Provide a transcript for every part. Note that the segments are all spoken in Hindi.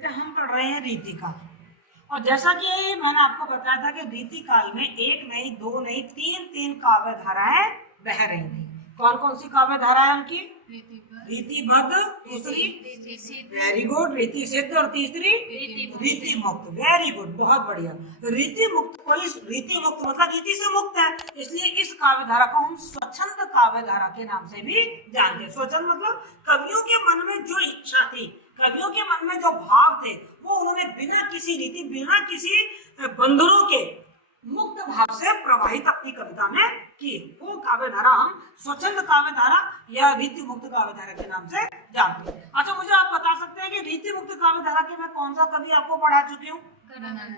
बेटा हम पढ़ रहे हैं रीतिकाल, और जैसा कि मैंने आपको बताया था कि रीतिकाल में एक नहीं, दो नहीं, तीन काव्य धाराएं बह रही थी। कौन कौन सी काव्य धारा है उनकी? रीतिबद्ध, दूसरी वेरी गुड रीति सिद्ध, और तीसरी रीति मुक्त। वेरी गुड, बहुत बढ़िया। रीति मुक्त, कोई रीति मुक्त मतलब रीति से मुक्त है, इसलिए इस काव्य धारा को हम स्वच्छंद काव्य धारा के नाम से भी जानते हैं। स्वच्छंद मतलब कवियों के मन में जो इच्छा थी, कवियों के मन में जो भाव थे, वो उन्होंने बिना किसी रीति, बिना किसी बंधनों के मुक्त भाव से प्रवाहित अपनी कविता में की, वो काव्य धारा हम स्वच्छंद काव्य धारा या रीति मुक्त काव्य धारा के नाम से जानते हैं। अच्छा, मुझे आप बता सकते हैं कि रीति मुक्त काव्य धारा के मैं कौन सा कवि आपको पढ़ा चुकी हूँ?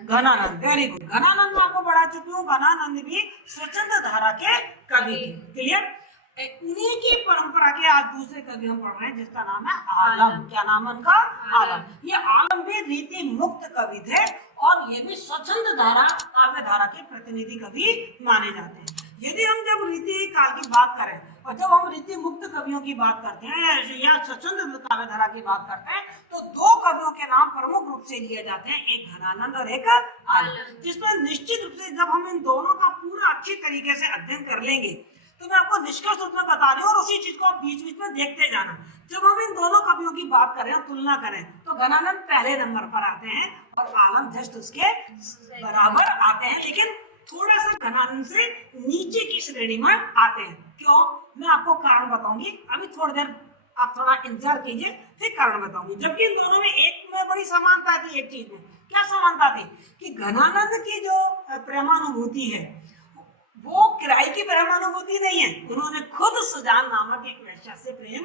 घनानंद। वेरी गुड, घनानंद में आपको पढ़ा चुकी हूँ। घनानंद भी स्वच्छंद धारा के कवि थे। क्लियर? उन्हीं की परंपरा के आज दूसरे कवि हम पढ़ रहे हैं जिसका नाम है आलम। क्या नाम है उनका? आलम। ये आलम भी रीति मुक्त कवि थे और ये भी स्वच्छंद धारा काव्य धारा के प्रतिनिधि कवि माने जाते हैं। यदि हम जब रीति काल की बात करें और जब हम रीति मुक्त कवियों की बात करते हैं या स्वच्छंद काव्य धारा की बात करते हैं, तो दो कवियों के नाम प्रमुख रूप से लिए जाते हैं, एक घनानंद और एक आलम, जिसमें निश्चित रूप से जब हम इन दोनों का पूरा अच्छी तरीके से अध्ययन कर लेंगे तो मैं आपको निष्कर्ष रूप में बता रही हूँ, और उसी चीज को आप बीच बीच में देखते जाना। जब हम इन दोनों कवियों की बात करें और तुलना करें तो घनानंद पहले नंबर पर आते हैं और आलम जस्ट उसके बराबर आते हैं, लेकिन थोड़ा सा घनानंद से नीचे की श्रेणी में आते हैं। क्यों? मैं आपको कारण बताऊंगी, अभी थोड़ी देर आप थोड़ा इंतजार कीजिए, फिर कारण बताऊंगी। जबकि इन दोनों में एक में बड़ी समानता थी, एक चीज में क्या समानता थी कि घनानंद की जो प्रेमानुभूति है वो किराए की प्रेमानुभूति नहीं है, उन्होंने खुद सुजान नामक एक वेश्या से प्रेम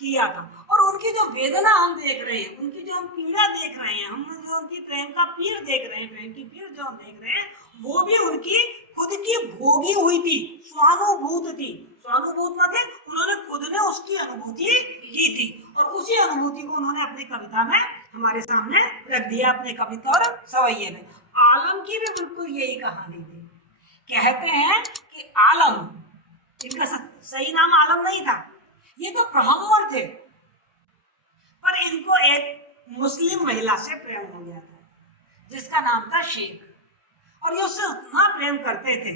किया था, और उनकी जो वेदना हम देख रहे हैं, उनकी जो हम पीड़ा देख रहे हैं, हम जो उनकी प्रेम का पीड़ देख रहे हैं, प्रेम की पीड़ जो हम देख रहे हैं, वो भी उनकी खुद की भोगी हुई थी, स्वानुभूत थी। स्वानुभूत मतलब उन्होंने खुद ने उसकी अनुभूति की थी, और उसी अनुभूति को उन्होंने अपनी कविता में हमारे सामने रख दिया, अपने कविता और सवैये में। आलम की भी बिल्कुल यही कहानी थी। कहते हैं कि आलम, इनका सही नाम आलम नहीं था, ये तो ब्राह्मण थे, पर इनको एक मुस्लिम महिला से प्रेम हो गया था जिसका नाम था शेख, और ये उससे उतना प्रेम करते थे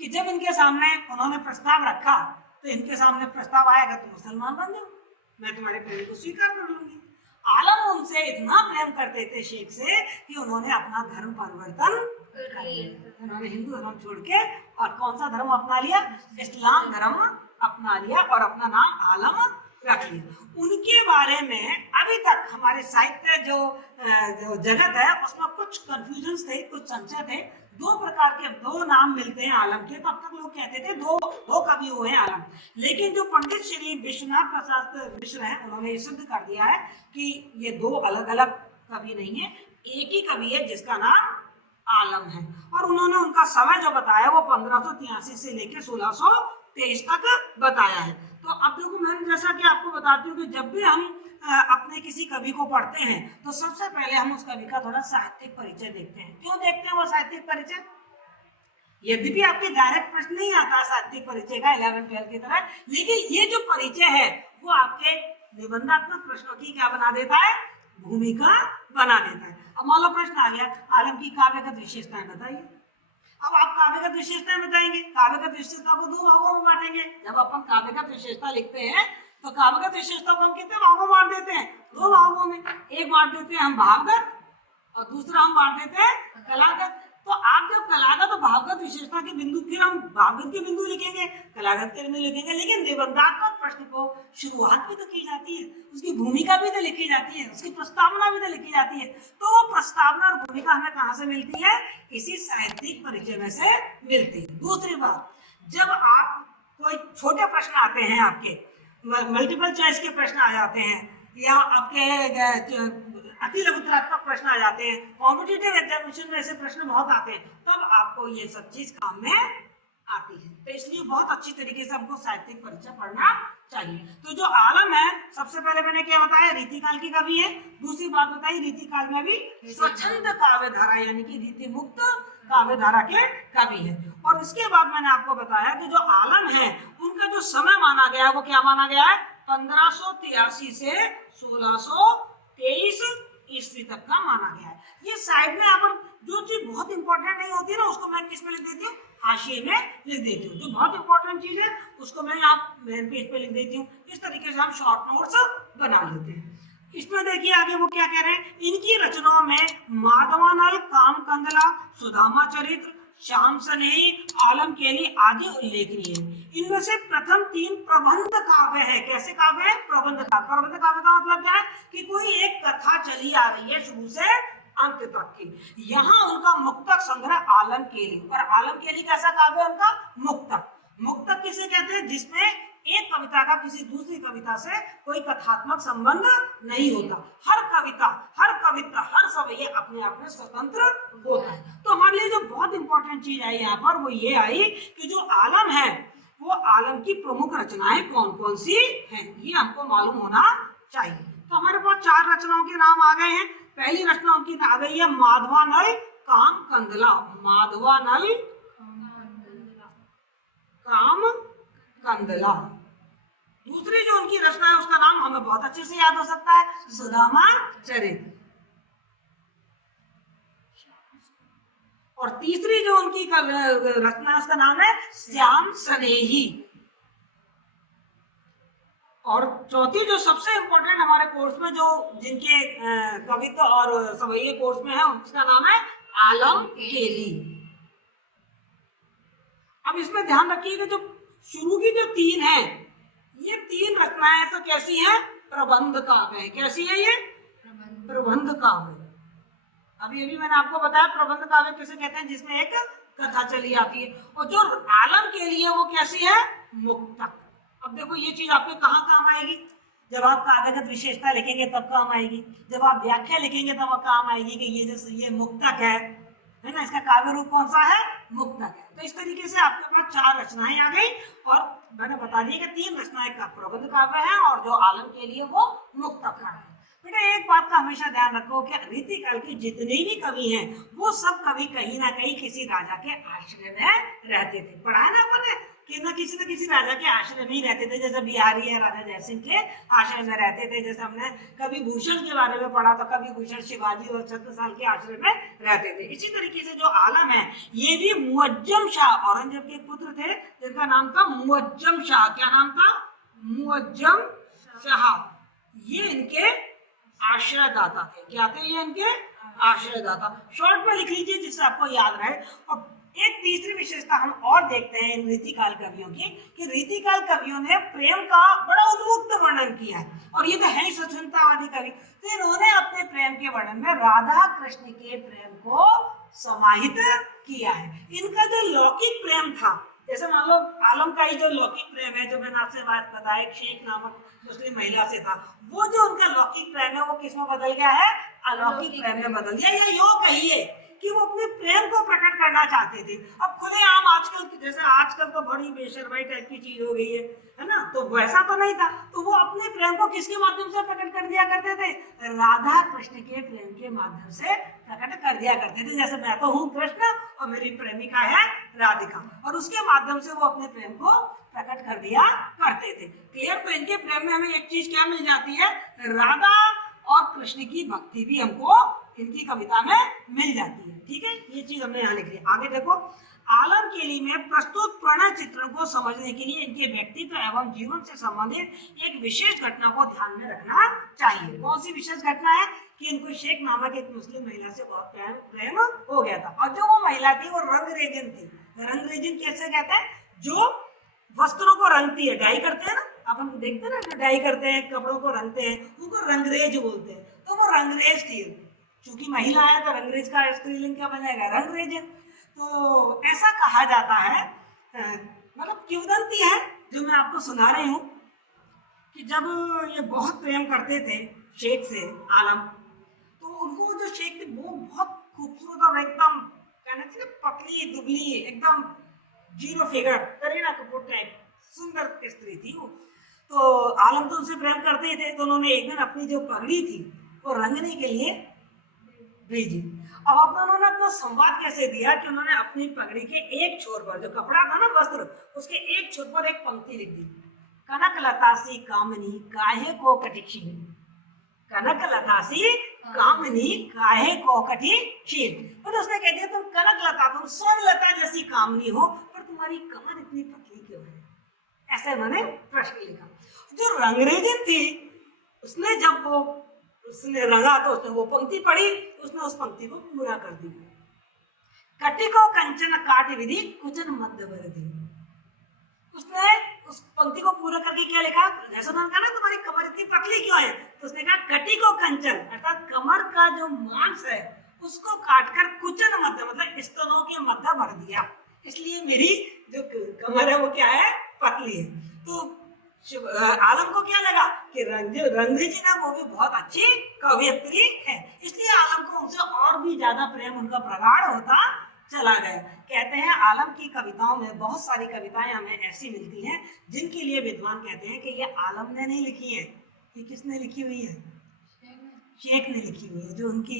कि जब इनके सामने उन्होंने प्रस्ताव रखा तो इनके सामने प्रस्ताव आएगा तो मुसलमान बन जाओ, मैं तुम्हारे प्रेम को स्वीकार कर लूंगी। आलम उनसे इतना प्रेम करते थे शेख से कि उन्होंने अपना धर्म परिवर्तन कर लिया, उन्होंने हिंदू धर्म छोड़ के और कौन सा धर्म अपना लिया? इस्लाम धर्म अपना लिया और अपना नाम आलम रख लिया। उनके बारे में अभी तक हमारे साहित्य जो जगत है उसमें कुछ कंफ्यूजन थे, कुछ संशय थे। दो प्रकार के दो नाम मिलते हैं आलम के, तब तक लोग कहते थे दो कवि हुए हैं आलम, लेकिन जो पंडित श्री विश्वनाथ प्रसाद मिश्र हैं उन्होंने सिद्ध कर दिया है कि ये दो अलग अलग कवि नहीं है, एक ही कवि है जिसका नाम आलम है, और उन्होंने उनका समय जो बताया वो 1583 से लेकर 1623 तक बताया है। तो अब देखो, मैंने जैसा कि आपको बताती हूँ कि जब भी हम अपने किसी कवि को पढ़ते हैं तो सबसे पहले हम उस कवि का थोड़ा साहित्यिक परिचय देखते हैं। क्यों देखते हैं वो साहित्यिक परिचय? यद्यपि आपके डायरेक्ट प्रश्न नहीं आता साहित्यिक परिचय का 11-12 की तरह, लेकिन ये जो परिचय है वो आपके निबंधात्मक प्रश्नों की क्या बना देता है? भूमिका बना देता है। अब मान लो प्रश्न आ गया, आलम की काव्यगत विशेषताएं बताइए। अब आप काव्यगत विशेषताएं बताएंगे, काव्यगत विशेषता को दो भागों में बांटेंगे। जब अपन काव्यगत विशेषता लिखते हैं तो काव्यगत विशेषता को हम कितने भागों में बांट देते हैं? दो भागों में। एक बांट देते हैं हम भावगत और दूसरा हम बांट देते हैं कलागत। तो आप जब कलागत और भावगत विशेषता के बिंदु, फिर हम भावगत के बिंदु लिखेंगे, कलागत के बिंदु लिखेंगे, लेकिन निबंधात्मक प्रश्न को शुरुआत भी तो की जाती है, उसकी भूमिका भी तो लिखी जाती है, उसकी प्रस्तावना भी तो लिखी जाती है। तो वो प्रस्तावना और भूमिका हमें कहाँ से मिलती है? इसी साहित्यिक परिचय में से मिलती है। दूसरी बात, जब आप कोई छोटे प्रश्न आते हैं, आपके मल्टीपल चॉइस के प्रश्न आ जाते हैं, या आपके अति लघुत्तरात्मक प्रश्न आ जाते हैं, कॉम्पिटिटिव एग्जामिनेशन में ऐसे प्रश्न बहुत आते हैं, तब आपको ये सब चीज काम में आती है। तो इसलिए बहुत अच्छी तरीके से हमको साहित्यिक परिचय पढ़ना चाहिए। तो जो आलम है, सबसे पहले मैंने क्या बताया? रीतिकाल की कवि है। दूसरी बात बताई, रीतिकाल में भी स्वच्छंद काव्य धारा यानी कि रीति मुक्त काव्य धारा के कवि है। और उसके बाद मैंने आपको बताया कि जो आलम है उनका जो समय माना गया है वो क्या माना गया है? 1583 से 1623 साइड में यहाँ पर जो चीज बहुत इंपॉर्टेंट नहीं होती है ना, उसको मैं किस में लिख देती हूँ, हाशिए में लिख देती हूँ। जो बहुत इंपॉर्टेंट चीज है उसको मैं यहाँ मेन पेज पे लिख देती हूँ। इस तरीके से हम शॉर्ट नोट्स बना लेते हैं। इसमें देखिए आगे वो क्या कह रहे हैं, इनकी रचनाओं में माधवानल, कामकंदला, सुदामा चरित्र, श्याम सनेही, आलम केली आदि उल्लेखनीय है। इनमें से प्रथम 3 प्रबंध काव्य है। कैसे काव्य है? प्रबंध काव्य। प्रबंध काव्य का मतलब क्या है कि कोई एक कथा चली आ रही है शुरू से अंत तक की। यहाँ उनका मुक्तक संग्रह आलम केली, और आलम केली कैसा काव्य है उनका? मुक्तक। मुक्तक किसे कहते हैं? जिसमें एक कविता का किसी दूसरी कविता से कोई कथात्मक संबंध नहीं होता। हर कविता, हर कविता, हर सवैया अपने आप में स्वतंत्र होता है। तो हमारे लिए जो बहुत इंपॉर्टेंट चीज आई यहाँ पर वो ये आई कि जो आलम है वो आलम की प्रमुख रचनाएं कौन कौन सी हैं, ये हमको मालूम होना चाहिए। तो हमारे पास 4 रचनाओं के नाम आ गए हैं। पहली रचना उनकी आ गई है माधवानल कामकंदला। माधवानल कामकंदला। दूसरी जो उनकी रचना है उसका नाम हमें बहुत अच्छे से याद हो सकता है, सुदामा चरित्र। और तीसरी जो उनकी रचना है उसका नाम है श्याम सनेही। और चौथी जो सबसे इंपॉर्टेंट हमारे कोर्स में जो जिनके कविता और सवैये कोर्स में है उसका नाम है आलम केली। अब इसमें ध्यान रखिएगा जो शुरू की जो 3 है, ये 3 रचनाएं तो कैसी हैं? प्रबंध काव्य है। कैसी है ये? प्रबंध काव्य। अभी अभी मैंने आपको बताया प्रबंध काव्य किसे कहते हैं, जिसमें एक कथा चली आती है। और जो आलम के लिए वो कैसी है? मुक्तक। अब देखो ये चीज आपके कहाँ काम आएगी? जब आप काव्यगत विशेषता लिखेंगे तब काम आएगी। जब आप व्याख्या लिखेंगे तब काम आएगी कि ये जो ये मुक्तक है ना, इसका काव्य रूप कौन सा है? मुक्तक है। तो इस तरीके से आपके पास 4 रचनाएं आ गई और मैंने बता दिया कि 3 रचनाएं का प्रबंध काव्य है और जो आलम के लिए वो मुक्तक का है। बेटा एक बात का हमेशा ध्यान रखो कि रीतिकाल के जितने भी कवि हैं वो सब कवि कहीं ना कहीं किसी राजा के आश्रय में रहते थे। पढ़ा है ना अपन कि न किसी राजा के आश्रय में ही रहते थे। जैसे बिहारी है, राजा जयसिंह के आश्रय में रहते थे। जैसे हमने कवि भूषण के बारे में पढ़ा तो कवि भूषण शिवाजी और छत्रसाल के आश्रय में रहते थे। इसी तरीके से जो आलम है ये भी मुअज्जम शाह, औरंगजेब के पुत्र थे जिनका नाम था मुअज्जम शाह। क्या नाम था? मुअज्जम शाह। ये इनके आश्रयदाता थे। क्या थे ये? इनके आश्रयदाता। शॉर्ट में लिख लीजिए जिससे आपको याद रहे। और एक तीसरी विशेषता हम और देखते हैं इन रीतिकाल कवियों की कि रीतिकाल कवियों ने प्रेम का बड़ा उद्युक्त वर्णन किया है। और ये तो है ही स्वतंत्रतावादी कवि, तो इन्होंने अपने प्रेम के वर्णन में राधा कृष्ण के प्रेम को समाहित किया है। इनका जो लौकिक प्रेम था, जैसे मान लो आलम का ही जो लौकिक प्रेम है, जो मैंने आपसे बात बताया, शेख नामक मुस्लिम महिला से था, वो जो उनका लौकिक प्रेम है वो किसमें बदल गया है? अलौकिक प्रेम में बदल गया। या यूं कहिए कि वो अपने प्रेम को प्रकट करना चाहते थे। अब खुलेआम आजकल जैसे आजकल तो बड़ी बेशर्माई टाइप की चीज हो गई है ना, तो वैसा तो नहीं था। तो वो अपने प्रेम को किसके माध्यम से प्रकट कर दिया करते थे? राधा कृष्ण के प्रेम के माध्यम से प्रकट कर दिया करते थे। जैसे मैं तो हूँ कृष्ण और मेरी प्रेमिका है राधिका, और उसके माध्यम से वो अपने प्रेम को प्रकट कर दिया करते थे। क्लियर? तो इनके प्रेम में हमें एक चीज क्या मिल जाती है? राधा और कृष्ण की भक्ति भी हमको इनकी कविता में मिल जाती है। ठीक है, ये चीज हमने यहाँ लिख ली। आगे देखो, आलम केली में प्रस्तुत प्रणय चित्रण को समझने के लिए इनके व्यक्तित्व एवं जीवन से संबंधित एक विशेष घटना को ध्यान में रखना चाहिए। कौन सी विशेष घटना है? कि इनको शेख नामक एक मुस्लिम महिला से बहुत प्रेम हो गया था। और जो वो महिला थी वो रंगरेजिन थी। रंगरेजिन कैसे कहते हैं? जो वस्त्रों को रंगती है, डाई करते हैं ना, अपन देखते हैं ना, डाई करते हैं, कपड़ों को रंगते हैं, उनको रंगरेज बोलते हैं। तो वो रंगरेज थी। चूंकि महिला है तो रंगरेज का स्त्रीलिंग क्या बनेगा? रंगरेजिन। तो ऐसा कहा जाता है, मतलब किंवदंती है जो मैं आपको सुना रही हूँ, कि जब ये बहुत प्रेम करते थे शेख से आलम, तो उनको जो शेख थे वो बहुत खूबसूरत और एकदम कहना चाहिए पतली दुबली, एकदम zero figure, Kareena Kapoor type सुंदर स्त्री थी वो। तो आलम तो उनसे प्रेम करते थे। तो उन्होंने एक दिन अपनी जो पगड़ी थी वो रंगने के लिए भेजी। अब उन्होंने अपना संवाद कैसे दिया कि उन्होंने अपनी पगड़ी के एक छोर पर, जो कपड़ा था ना वस्त्र, उसके एक छोर पर एक पंक्ति लिख दी, कनक लतासी कामनी काहे को कटिक्षी। कनक लतासी कामनी काहे कोकटी क्षीण। और उसने कह दिया तुम कनक लता, तुम स्वर्ण लता जैसी कामनी हो, पर तुम्हारी कमर इतनी पतली क्यों है? ऐसे उन्होंने प्रश्न लिखा। जो रंगरेजन थी उसने जब वो उसने रंगा तो उसने वो पंक्ति पढ़ी, उसने उस पंक्ति को पूरा कर दिया। कटिको कंचन काट विधि कुचन मध्य दी। उसने उस पंक्ति को पूरा करके क्या लिखा? जैसा उन्होंने कहा ना तुम्हारी कमर इतनी पतली क्यों है, तो उसने कहा कटिको कंचन अर्थात कमर का जो मांस है उसको काटकर कुचन मध्य मतलब स्तनों के मध्य भर दिया, इसलिए मेरी जो कमर है वो क्या है? पतली है। तो आलम को क्या लगा कि रणधीर जी ना वो भी बहुत अच्छी कवयित्री है, इसलिए आलम को उनसे और भी ज्यादा प्रेम उनका प्रगाढ़ होता चला गया। कहते हैं आलम की कविताओं में बहुत सारी कविताएं हमें ऐसी मिलती हैं जिनके लिए विद्वान कहते हैं कि ये आलम ने नहीं लिखी है, ये किसने लिखी हुई है? शेख ने लिखी हुई है। जो उनकी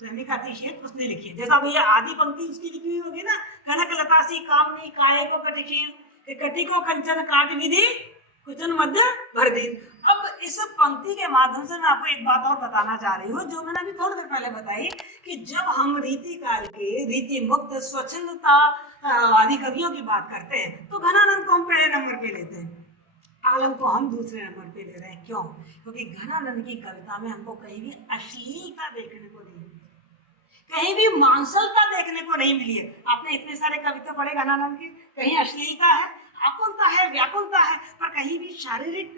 प्रेमिका थी शेख उसने लिखी है। जैसा भैया आदि पंक्ति उसकी लिखी हुई होगी ना, कनक लता सी कामनी काहे को कटिक्षीण, कटी को कंचन काट विधि कुचन मध्य भर दी। अब इस पंक्ति के माध्यम से मैं आपको एक बात और बताना चाह रही हूँ जो मैंने अभी थोड़ी देर पहले बताई कि जब हम रीति काल के रीति मुक्त स्वच्छंदता आदि कवियों की बात करते हैं तो घनानंद को हम पहले नंबर पे लेते हैं, आलम को हम दूसरे नंबर पे ले रहे हैं। क्यों? क्योंकि घनानंद की कविता में हमको कहीं भी अश्लीलता देखने को नहीं मिली, कहीं भी मांसलता देखने को नहीं मिली है। आपने इतने सारे कविता पढ़े घनानंद के, कहीं अश्लीलता है, आकुलता है, व्याकुलता है, पर कहीं भी शारीरिक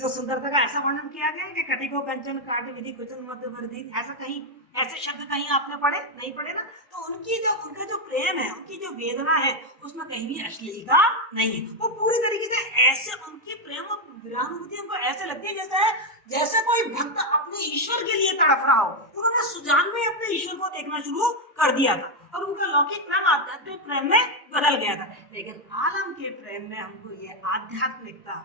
जो सुंदरता का ऐसा वर्णन किया गया है कि कटिको कंचन काट विधि कुचन मध्य भर दी, ऐसा कहीं ऐसे शब्द कहीं आपने पढ़े? नहीं पढ़े ना। तो उनका जो प्रेम है, उनकी जो वेदना है उसमें कहीं भी अश्लीलता नहीं है। वो पूरी तरीके से ऐसे उनकी प्रेम और विरहानुभूति हमको ऐसे लगती है जैसे कोई भक्त अपने ईश्वर के लिए तड़प रहा हो। उन्होंने सुजान में अपने ईश्वर को देखना शुरू कर दिया था और उनका लौकिक प्रेम आध्यात्मिक प्रेम में बदल गया था। लेकिन आलम के प्रेम में हमको ये आध्यात्मिकता,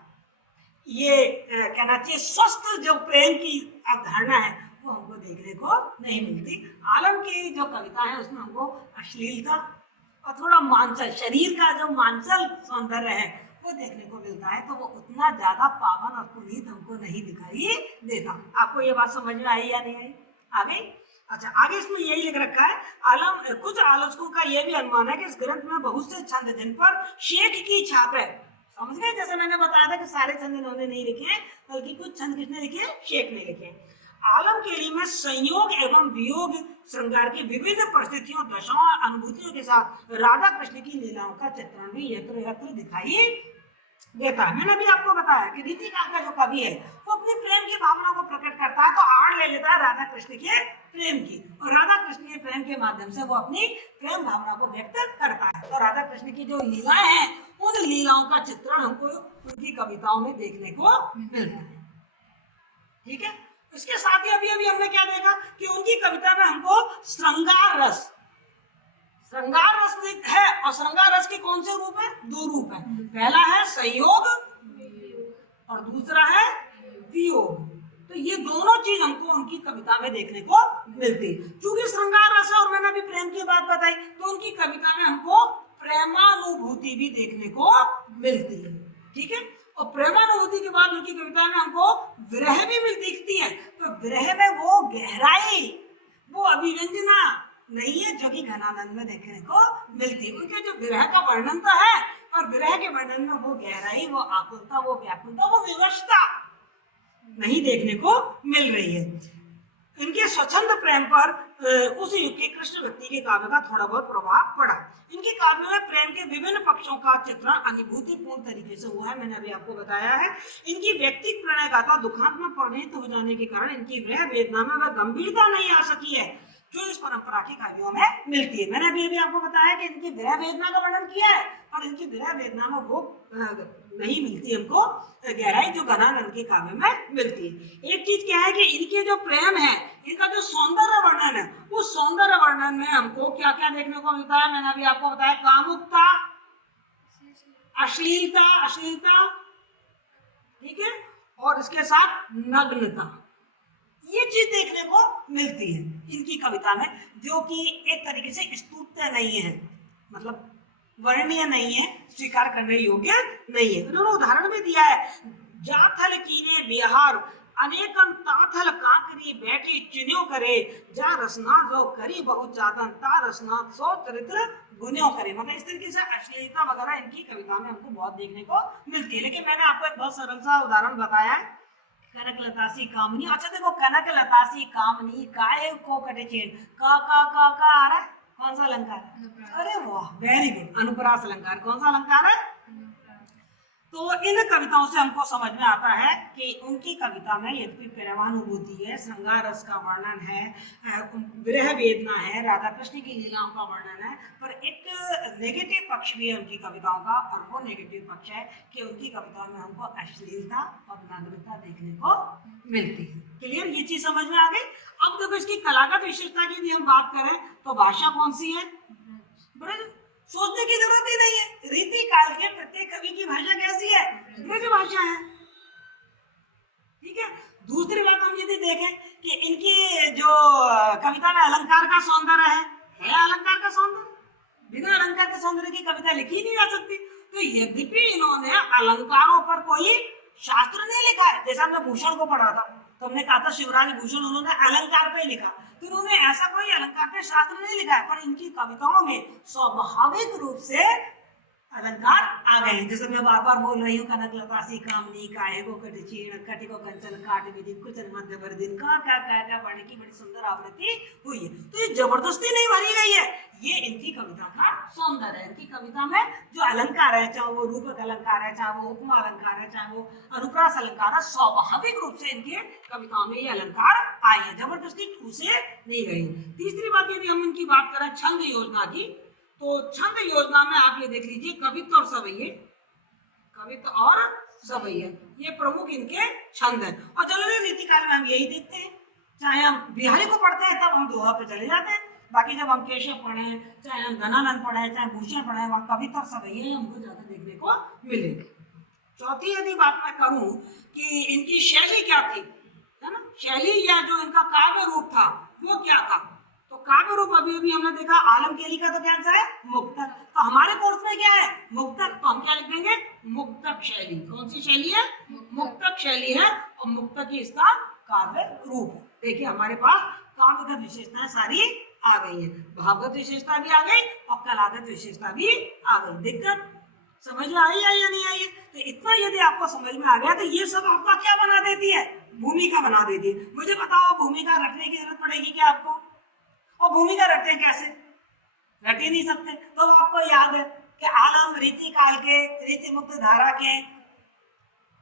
ये कहना चाहिए स्वस्थ जो प्रेम की अवधारणा है वो हमको देखने को नहीं मिलती। आलम की जो कविता है उसमें हमको अश्लीलता और थोड़ा मांसल, शरीर का जो मांसल सौंदर्य है वो देखने को मिलता है, तो वो उतना ज्यादा पावन और पुनीत हमको नहीं दिखाई देता। आपको ये बात समझ में आई या नहीं आई? आ गई? अच्छा, आगे इसमें यही लिख रखा है आलम। कुछ आलोचकों का यह भी अनुमान है कि इस ग्रंथ में बहुत से छंद जिन पर शेख की छाप है। समझ गए? जैसे मैंने बताया था कि सारे छंद इन्होंने नहीं लिखे हैं, बल्कि कुछ छंद किसने लिखे? शेख ने लिखे। आलम के लिए में संयोग एवं वियोग श्रृंगार की विभिन्न परिस्थितियों, दशाओं, अनुभूतियों के साथ राधा कृष्ण की लीलाओं का चित्रण भी यत्र यत्र दिखाई देता है। मैंने भी आपको बताया कि रीति काल का जो कवि है वो अपनी प्रेम की भावना को प्रकट करता है तो आड़ ले लेता है राधा कृष्ण के प्रेम की, और राधा कृष्ण के प्रेम के माध्यम से वो अपनी प्रेम भावना को व्यक्त करता है। तो राधा कृष्ण की जो लीलाएं हैं उन लीलाओं का चित्रण हमको उनकी कविताओं में देखने को मिलता है। ठीक है, इसके साथ ही अभी हमने क्या देखा कि उनकी कविता में हमको श्रृंगार रस है, और श्रृंगार रस के कौन से रूप है? दो रूप है। पहला है संयोग और दूसरा है वियोग। तो ये दोनों चीज हमको उनकी कविता में देखने को मिलती है। क्योंकि श्रृंगार रस और मैंने अभी प्रेम की बात बताई तो उनकी कविता में हमको प्रेमानुभूति भी देखने को मिलती है। ठीक है, और प्रेमानुभूति के बाद उनकी कविता में हमको विरह भी दिखती है। तो विरह में वो गहराई, वो अभिव्यंजना नहीं है जो कि घनानंद में देखने को मिलती है। उनके जो विरह का वर्णन तो है, पर विरह के वर्णन में वो गहराई, वो आकुलता, वो व्याकुलता, वो विवशता नहीं देखने को मिल रही है। इनके स्वच्छंद प्रेम पर उस युग के कृष्ण भक्ति के काव्य का थोड़ा बहुत प्रभाव पड़ा। इनके काव्य में प्रेम के विभिन्न पक्षों का चित्रण अनुभूतिपूर्ण तरीके से हुआ है, मैंने अभी आपको बताया है। इनकी व्यक्तिगत प्रणय गाथा दुखांत में परिणत हो जाने के कारण इनकी वह वेदना में वह गंभीरता नहीं आ सकी है जो इस परंपरा के काव्यों में मिलती है। मैंने अभी आपको बताया कि इनकी विरह वेदना का वर्णन किया है, पर इनकी विरह वेदना में वो नहीं मिलती हमको गहराई जो घनानंद के काव्य में मिलती है। एक चीज क्या है कि इनके जो प्रेम है, इनका जो सौंदर्य वर्णन है, उस सौंदर्य वर्णन में हमको क्या क्या देखने को मिलता है? मैंने अभी आपको बताया कामुकता, अश्लीलता, ठीक है, और इसके साथ नग्नता, ये चीज देखने को मिलती है इनकी कविता में, जो कि एक तरीके से स्तुत्य नहीं है, मतलब वर्णनीय नहीं है, स्वीकार करने योग्य नहीं है। उन्होंने उदाहरण भी दिया है, जाथल कीने बिहार अनेकन ताथल काकरी बैठी चिन्यो करे, जा रसना जो करी बहुत चातन, ता रसना सो चरित्र गुन्यो करे। मतलब इस तरीके से अश्लीलता वगैरह इनकी कविता में हमको बहुत देखने को मिलती है। लेकिन मैंने आपको एक बहुत सरल सा उदाहरण बताया है, कनक लतासी कामनी। अच्छा देखो, कनक लतासी कामनी काहे को कटे चेन, का आ रहा है, कौन सा अलंकार है? अरे वाह, वेरी गुड, अनुप्रास अलंकार। कौन सा अलंकार है? तो इन कविताओं से हमको समझ में आता है कि उनकी कविता में यद्यपि प्रेमानुभूति है, श्रृंगार रस का वर्णन है, विरह वेदना है, राधा कृष्ण की लीलाओं का वर्णन है, पर एक नेगेटिव पक्ष भी है उनकी कविताओं का, और वो नेगेटिव पक्ष है कि उनकी कविताओं में हमको अश्लीलता और नग्नता देखने को मिलती है। क्लियर, ये चीज समझ में आ गई। अब देखो, इसकी कलागत विशेषता की यदि हम बात करें तो भाषा कौन सी है? ब्रज। सोचने की जरूरत ही नहीं है, रीति काल के प्रत्येक कवि की भाषा कैसी है? ब्रज भाषा है। ठीक है। दूसरी बात हम यदि देखें कि इनकी जो कविता में अलंकार का सौंदर्य है अलंकार का सौंदर्य? बिना अलंकार के सौंदर्य की कविता लिखी नहीं जा सकती। तो यद्यपि इन्होंने अलंकारों पर कोई शास्त्र नहीं लिखा है, जैसा हमने भूषण को पढ़ा था तो हमने कहा था शिवराज भूषण उन्होंने अलंकार पे लिखा, तो उन्होंने ऐसा कोई अलंकार पे शास्त्र नहीं लिखा है, पर इनकी कविताओं में स्वाभाविक रूप से अलंकार आ गए हैं। जैसे मैं बार बार बोल रही हूँ, कनक लतासी कामनी काहे को कटि चीण, कटि को कंचन काट विधि कुचन मध्य भर दिन का क्या पढ़ने की बड़ी सुंदर आवृत्ति हुई है। तो ये जबरदस्ती नहीं भरी गई है, ये इनकी कविता का सौंदर्य है। इनकी कविता में जो अलंकार है, चाहे वो रूपक अलंकार है, चाहे वो उपमा अलंकार है, चाहे वो अनुप्रास अलंकार है, स्वाभाविक रूप से इनके कविताओं में ये अलंकार आए हैं, जबरदस्ती ठूसे नहीं गई। तीसरी बात यदि हम इनकी बात करें छंद योजना की, तो छंद योजना में आप ये देख लीजिए, कवित्व और सवैये, कवित्व और सवैये ये प्रमुख इनके छंद हैं। और चलो रीतिकाल में हम यही देखते हैं, चाहे हम बिहारी को पढ़ते हैं तब हम दोहा पे चले जाते हैं, बाकी जब हम केशव पढ़े, चाहे हम घनानंद पढ़े, चाहे भूषण पढ़े, वहाँ कवित्व और सवैये हमको ज्यादा देखने को मिलेगी। चौथी यदि बात मैं करूं कि इनकी शैली क्या थी, है ना, शैली या जो इनका काव्य रूप था वो क्या था, तो काव्य रूप अभी हमने देखा आलम केली का तो क्या है? मुक्तक। तो हमारे कोर्स में क्या है? मुक्तक। तो हम क्या लिख देंगे? मुक्तक शैली। कौन सी शैली है? मुक्तक शैली है, और मुक्तक ही इसका काव्य रूप है। देखिए हमारे पास काव्यगत विशेषताएं सारी आ गई है, भावगत विशेषता भी आ गई और कलागत विशेषता भी आ गई। दिक्कत समझ में आई है या नहीं आई है? तो इतना यदि आपको समझ में आ गया तो ये सब आपका क्या बना देती है? भूमिका बना देती है। मुझे बताओ, भूमिका रटने की जरूरत पड़ेगी क्या आपको? और भूमिका रटते कैसे? रट ही नहीं सकते। तो आपको याद है कि आलम रीति काल के, रीति मुक्त धारा के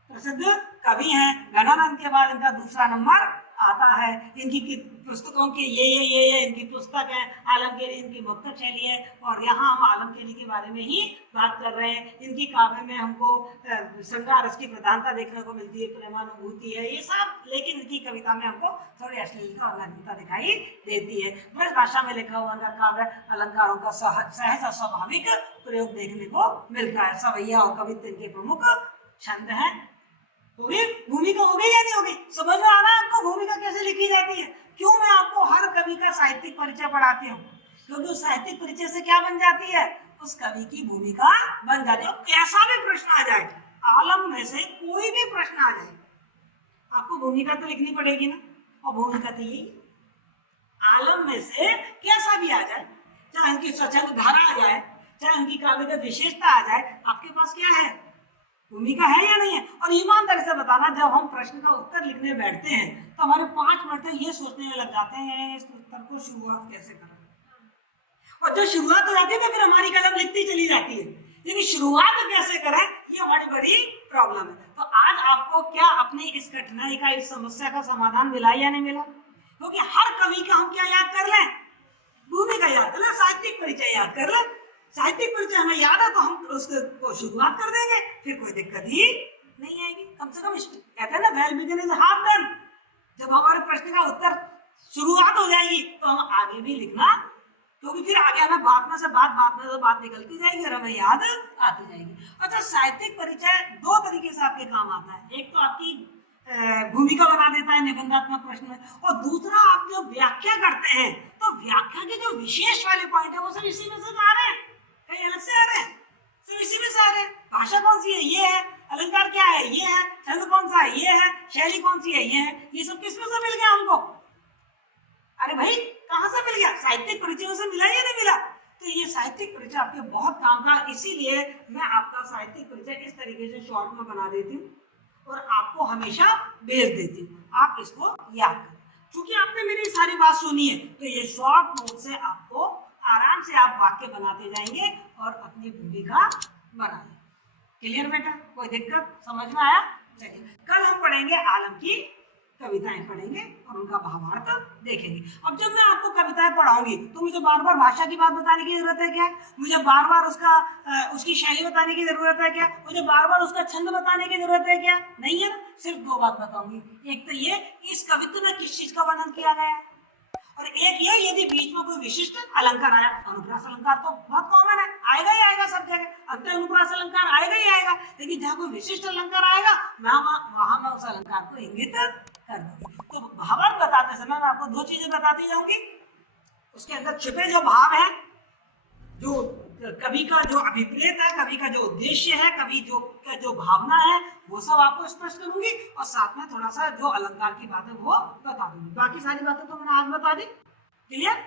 प्रसिद्ध कवि हैं। घनानंद के बाद इनका दूसरा नंबर आता है। इनकी पुस्तकों की ये इनकी पुस्तक है। आलम केली इनकी मुक्तक शैली है, और यहाँ हम आलम केली के बारे में ही बात कर रहे हैं। इनकी काव्य में हमको श्रृंगार रस की प्रधानता देखने को मिलती है, प्रेमानुभूति है, ये सब, लेकिन इनकी कविता में हमको थोड़ी अश्लीलता और नग्नता दिखाई देती है। ब्रज भाषा में लिखा हुआ इनका काव्य अलंकारों का सहज और स्वाभाविक प्रयोग देखने को मिलता है। सवैया और कवित्व इनके प्रमुख छंद हैं। भूमिका हो गई या नहीं हो गई? समझ में आ रहा है आपको भूमिका कैसे लिखी जाती है? क्यों मैं आपको हर कवि का साहित्यिक परिचय पढ़ाती हूँ? क्योंकि उस साहित्यिक परिचय से क्या बन जाती है? उस कवि की भूमिका बन जाती है। कैसा भी प्रश्न आ जाए, आलम में से कोई भी प्रश्न आ जाए, आपको भूमिका तो लिखनी पड़ेगी ना। और भूमिका तो यही, आलम में से कैसा भी आ जाए, चाहे उनकी स्वच्छंद धारा आ जाए, चाहे उनकी काव्यगत विशेषता आ जाए, आपके पास क्या है? भूमिका है या नहीं है? और ईमानदारी से बताना, जब हम प्रश्न का उत्तर लिखने बैठते हैं तो हमारे 5 मिनट ये सोचने में लग जाते हैं इस उत्तर को शुरुआत कैसे करें, और जब शुरुआत हो जाती है तो फिर हमारी कलम लिखती चली जाती है, लेकिन शुरुआत कैसे करें ये हमारी बड़ी प्रॉब्लम है। तो आज आपको क्या अपनी इस कठिनाई का, इस समस्या का समाधान मिला या नहीं मिला? क्योंकि हर कवि का हम क्या याद कर लें? भूमिका याद कर लें, साहित्यिक परिचय याद कर लें। साहित्यिक परिचय हमें याद है तो हम उसको शुरुआत कर देंगे, फिर कोई दिक्कत ही नहीं आएगी। कम से कम कहते हैं ना, well begin is half done. जब हमारे प्रश्न का उत्तर शुरुआत हो जाएगी तो हम आगे भी लिखना, क्योंकि फिर आगे हमें बात में से बात निकलती जाएगी और हमें याद आती जाएगी। अच्छा, साहित्यिक परिचय 2 तरीके से आपके काम आता है। एक तो आपकी भूमिका बना देता है निबंधात्मक प्रश्न में, और दूसरा आप जो व्याख्या करते हैं तो व्याख्या के जो विशेष वाले पॉइंट है वो सब इसी में से आ रहे हैं, कहीं अलग से आ रहे हैं, सब इसी में से आ रहे हैं। भाषा कौन सी है? ये है। अलंकार क्या है, ये है, छंद कौन सा है, ये है, शैली कौन सी है, ये है, ये सब किसमें से मिल गया हमको? अरे भाई कहाँ से मिल गया? साहित्यिक परिचयों से मिला या नहीं मिला? तो ये साहित्यिक परिचय आपके बहुत काम का, इसीलिए मैं आपका साहित्यिक परिचय इस तरीके से शॉर्ट में बना देती हूँ और आपको हमेशा भेज देती हूँ, आप इसको याद करें। क्योंकि आपने मेरी सारी बात सुनी है, तो ये शॉर्ट नोट से आपको आराम से आप वाक्य बनाते जाएंगे और अपनी भूमिका बना लेंगे। क्लियर बेटा? कोई दिक्कत? समझ में आया? चलिए कल हम पढ़ेंगे आलम की कविताएं पढ़ेंगे और उनका भावार्थ देखेंगे। अब जब मैं आपको कविताएं पढ़ाऊंगी तो मुझे बार बार भाषा की बात बताने की जरूरत है क्या? मुझे बार बार उसकी शैली बताने की जरूरत है क्या? मुझे बार बार उसका छंद बताने की जरूरत है क्या? नहीं है ना। सिर्फ दो बात बताऊंगी, एक तो ये इस कवित्व में किस चीज का वर्णन किया गया है, और एक ये यदि बीच में कोई विशिष्ट अलंकार आया। अनुप्रास अलंकार तो बहुत कॉमन है, आएगा ही आएगा सब जगह, अंत अनुप्रास अलंकार आएगा ही आएगा, लेकिन जहाँ कोई विशिष्ट अलंकार आएगा वहां मैं उस अलंकार को इंगित कर दूंगी। तो भावार्थ बताते समय मैं आपको दो चीजें बताती जाऊंगी, उसके अंदर छिपे जो भाव है, जो कवि का जो अभिप्रेत है, कवि का जो उद्देश्य है, कवि जो भावना है, वो सब आपको स्पष्ट करूंगी, और साथ में थोड़ा सा जो अलंकार की बात है वो बता दूंगी। बाकी सारी बातें तो मैंने आज बता दी। क्लियर?